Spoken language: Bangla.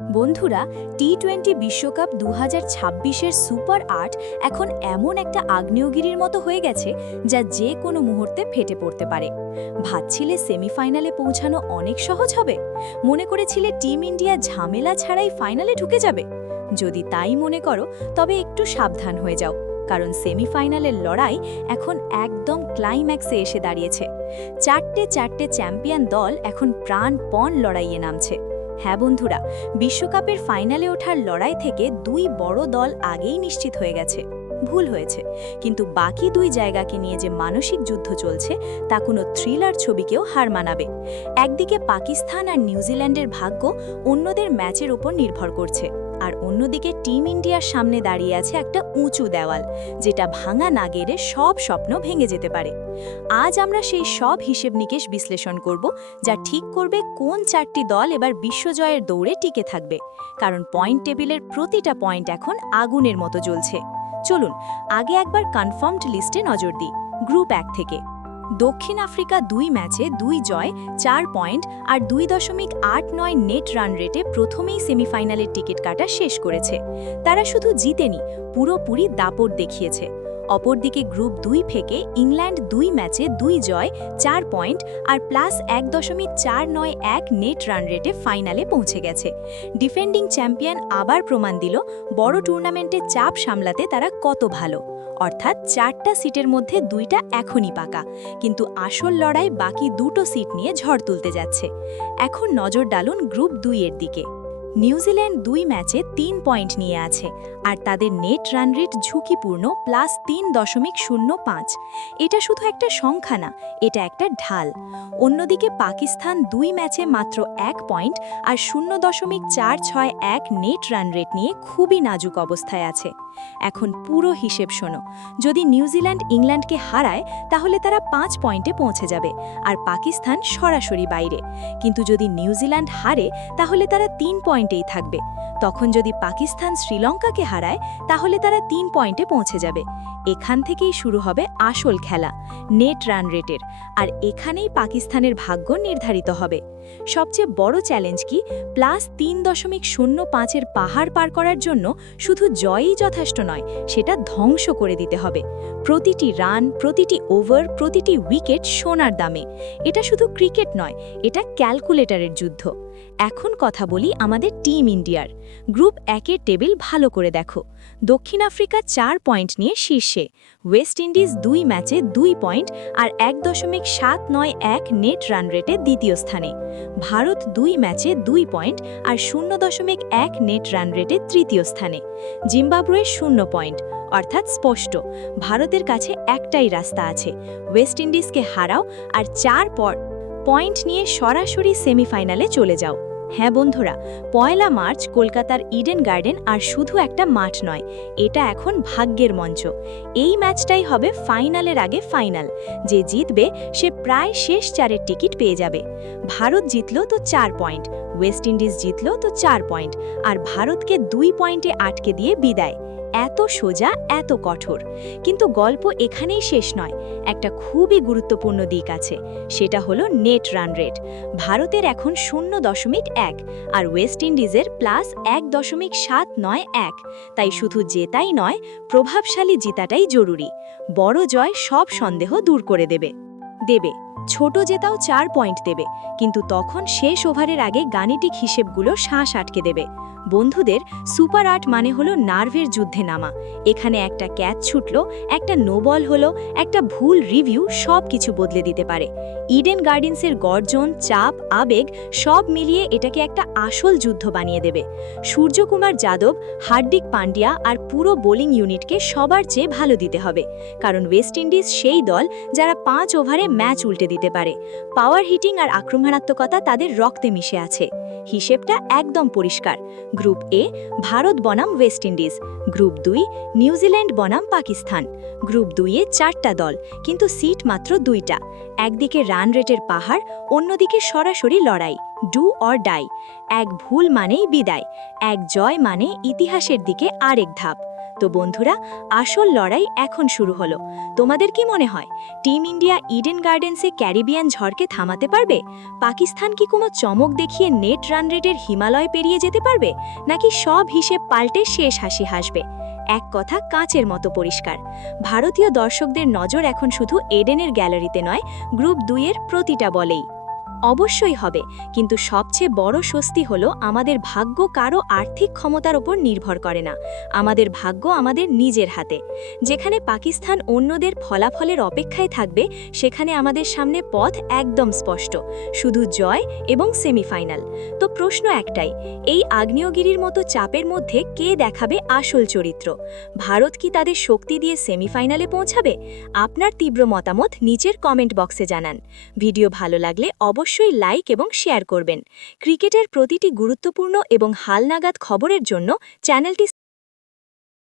বন্ধুরা, টি-20 বিশ্বকাপ 2026-এর সুপার ৮ এখন এমন একটা আগ্নেয়গিরির মতো হয়ে গেছে যা যে কোনো মুহূর্তে ফেটে পড়তে পারে। ভাবছিলে সেমিফাইনালে পৌঁছানো অনেক সহজ হবে? মনে করেছিলে টিম ইন্ডিয়া ঝামেলা ছাড়াই ফাইনালে ঢুকে যাবে? যদি তাই মনে করো, তবে একটু সাবধান হয়ে যাও, কারণ সেমিফাইনালের লড়াই এখন একদম ক্লাইম্যাক্সে এসে দাঁড়িয়েছে। চারটে চ্যাম্পিয়ন দল এখন প্রাণপণ লড়াইয়ে নামছে। হ্যাঁ বন্ধুরা, বিশ্বকাপের ফাইনালে ওঠার লড়াই থেকে দুই বড় দল আগেই নিশ্চিত হয়ে গেছে। ভুল হয়েছে, কিন্তু বাকি দুই জায়গাকে নিয়ে যে মানসিক যুদ্ধ চলছে তা কোনো থ্রিলার ছবিকেও হার মানাবে। একদিকে পাকিস্তান আর নিউজিল্যান্ডের ভাগ্য অন্যদের ম্যাচের ওপর নির্ভর করছে, আর অন্যদিকে টিম ইন্ডিয়ার সামনে দাঁড়িয়ে আছে একটা উঁচু দেওয়াল, যেটা ভাঙা না গেলে সব স্বপ্ন ভেঙে যেতে পারে। আজ আমরা সেই সব হিসেব নিকেশ বিশ্লেষণ করব, যা ঠিক করবে কোন চারটি দল এবার বিশ্বজয়ের দৌড়ে টিকে থাকবে, কারণ পয়েন্ট টেবিলের প্রতিটা পয়েন্ট এখন আগুনের মতো জ্বলছে। চলুন আগে একবার কনফার্মড লিস্টে নজর দিই। গ্রুপ ১ থেকে দক্ষিণ আফ্রিকা ২ ম্যাচে ২ জয়, ৪ পয়েন্ট আর ২.৮৯ নেট রান রেটে প্রথমেই সেমিফাইনালের টিকিট কাটা শেষ করেছে। তারা শুধু জিতেনি, পুরোপুরি দাপট দেখিয়েছে। অপরদিকে গ্রুপ ২ থেকে ইংল্যান্ড ২ ম্যাচে ২ জয়, ৪ পয়েন্ট আর +১.৪৯১ নেট রান রেটে ফাইনালে পৌঁছে গেছে। ডিফেন্ডিং চ্যাম্পিয়ন আবার প্রমাণ দিল বড় টুর্নামেন্টে চাপ সামলাতে তারা কত ভালো। অর্থাৎ ৪টা সিটের মধ্যে ২টা এখনই পাকা, কিন্তু আসল লড়াই বাকি দুটো সিট নিয়ে ঝড় তুলতে যাচ্ছে। এখন নজর ডালুন গ্রুপ ২ এর দিকে। নিউজিল্যান্ড ২ ম্যাচে ৩ পয়েন্ট নিয়ে আছে, আর তাদের নেট রান রেট ঝুঁকিপূর্ণ +৩.০৫। এটা শুধু একটা সংখ্যা না, এটা একটা ঢাল। অন্যদিকে পাকিস্তান ২ ম্যাচে মাত্র ১ পয়েন্ট আর ০.৪৬১ নেট রান রেট নিয়ে খুবই নাজুক অবস্থায় আছে। এখন পুরো হিসেব শোনো, যদি নিউজিল্যান্ড ইংল্যান্ডকে হারায় তাহলে তারা ৫ পয়েন্টে পৌঁছে যাবে, আর পাকিস্তান সরাসরি বাইরে। কিন্তু যদি নিউজিল্যান্ড হারে তাহলে তারা ৩ পয়েন্টেই থাকবে। তখন যদি পাকিস্তান শ্রীলঙ্কাকে হারায় তাহলে তারা ৩ পয়েন্টে পৌঁছে যাবে। এখান থেকেই শুরু হবে আসল খেলা, নেট রান রেটের, আর এখানেই পাকিস্তানের ভাগ্য নির্ধারিত হবে। সবচেয়ে বড় চ্যালেঞ্জ কি, +৩.০৫-এর পাহাড় পার করার জন্য শুধু জয়ই যথেষ্ট নয়, সেটা ধ্বংস করে দিতে হবে। প্রতিটি রান, প্রতিটি ওভার, প্রতিটি উইকেট সোনার দামে। এটা শুধু ক্রিকেট নয়, এটা ক্যালকুলেটরের যুদ্ধ। এখন কথা বলি আমাদের টিম ইন্ডিয়ার। গ্রুপ ১-এর টেবিল ভালো করে দেখো। দক্ষিণ আফ্রিকা ৪ পয়েন্ট নিয়ে শীর্ষে, ওয়েস্ট ইন্ডিজ ২ ম্যাচে ২ পয়েন্ট আর ১.৭৯১ নেট রান রেটে দ্বিতীয় স্থানে। ভারত ২ ম্যাচে ২ পয়েন্ট আর ০.১ নেট রান রেটে তৃতীয় স্থানে। জিম্বাবুয়ে ০ পয়েন্ট, অর্থাৎ স্পষ্ট ভারতের কাছে একটাই রাস্তা আছে, ওয়েস্ট ইন্ডিজকে হারাও আর ৪ পয়েন্ট নিয়ে সরাসরি সেমিফাইনালে চলে যাও। হ্যাঁ বন্ধুরা, ১লা মার্চ কলকাতার ইডেন গার্ডেন আর শুধু একটা মাঠ নয়, এটা এখন ভাগ্যের মঞ্চ। এই ম্যাচটাই হবে ফাইনালের আগে ফাইনাল। যে জিতবে সে প্রায় শেষ ৪-এর টিকিট পেয়ে যাবে। ভারত জিতল তো ৪ পয়েন্ট, ওয়েস্ট ইন্ডিজ জিতল তো ৪ পয়েন্ট, আর ভারতকে ২ পয়েন্টে আটকে দিয়ে বিদায়। এত সোজা, এত কঠোর। কিন্তু গল্প এখানেই শেষ নয়, একটা খুবই গুরুত্বপূর্ণ দিক আছে, সেটা হলো নেট রান রেট। ভারতের এখন ০.১ আর ওয়েস্ট ইন্ডিজের +১.৭৯১। তাই শুধু জেতাই নয়, প্রভাবশালী জিতাটাই জরুরি। বড় জয় সব সন্দেহ দূর করে দেবে। ছোট জেতাও ৪ পয়েন্ট দেবে, কিন্তু তখন শেষ ওভারের আগে গাণিতিক হিসেবগুলো শ্বাস আটকে দেবে। বন্ধুদের, সুপার ৮ মানে হলো নার্ভের যুদ্ধে নামা। এখানে একটা ক্যাচ ছুটল, একটা নো বল হলো, একটা ভুল রিভিউ সব কিছু বদলে দিতে পারে। ইডেন গার্ডেন্সের গর্জন, চাপ, আবেগ সব মিলিয়ে এটাকে একটা আসল যুদ্ধ বানিয়ে দেবে। সূর্যকুমার যাদব, হার্দিক পান্ডিয়া আর পুরো বোলিং ইউনিটকে সবার চেয়ে ভালো দিতে হবে, কারণ ওয়েস্ট ইন্ডিজ সেই দল যারা ৫ ওভারে ম্যাচ উল্টে দিতে পারে। পাওয়ার হিটিং আর আক্রমণাত্মকতা তাদের রক্তে মিশে আছে। হিসেবটা একদম পরিষ্কার। গ্রুপ এ ভারত বনাম ওয়েস্ট ইন্ডিজ, গ্রুপ ২ নিউজিল্যান্ড বনাম পাকিস্তান। গ্রুপ ২-এ ৪টা দল, কিন্তু সিট মাত্র ২টা। একদিকে রান রেটের পাহাড়, অন্যদিকে সরাসরি লড়াই, ডু অর ডাই। এক ভুল মানেই বিদায়, এক জয় মানে ইতিহাসের দিকে আরেক ধাপ। তো বন্ধুরা, আসল লড়াই এখন শুরু হলো। তোমাদের কি মনে হয় টিম ইন্ডিয়া ইডেন গার্ডেন্সে ক্যারিবিয়ান ঝড়কে থামাতে পারবে? পাকিস্তান কি কোনো চমক দেখিয়ে নেট রান রেটের হিমালয় পেরিয়ে যেতে পারবে, নাকি সব হিসেব পাল্টে শেষ হাসি হাসবে? এক কথা কাঁচের মতো পরিষ্কার, ভারতীয় দর্শকদের নজর এখন শুধু এডেনের গ্যালারিতে নয়, গ্রুপ 2 এর প্রতিটা বলেই। অবশ্যই হবে, কিন্তু সবচেয়ে বড় স্বস্তি হলো আমাদের ভাগ্য কারো আর্থিক ক্ষমতার উপর নির্ভর করে না। আমাদের ভাগ্য আমাদের নিজের হাতে। যেখানে পাকিস্তান অন্যদের ফলাফলের অপেক্ষায় থাকবে, সেখানে আমাদের সামনে পথ একদম স্পষ্ট, শুধু জয় এবং সেমিফাইনাল। তো প্রশ্ন একটাই, এই আগ্নেয়গিরির মতো চাপের মধ্যে কে দেখাবে আসল চরিত্র? ভারত কি তাদের শক্তি দিয়ে সেমিফাইনালে পৌঁছাবে? আপনার তীব্র মতামত নিচের কমেন্ট বক্সে জানান। ভিডিও ভালো লাগলে অবশ্যই লাইক এবং শেয়ার করবেন। ক্রিকেটের প্রতিটি গুরুত্বপূর্ণ এবং হালনাগাদ খবরের জন্য চ্যানেলটি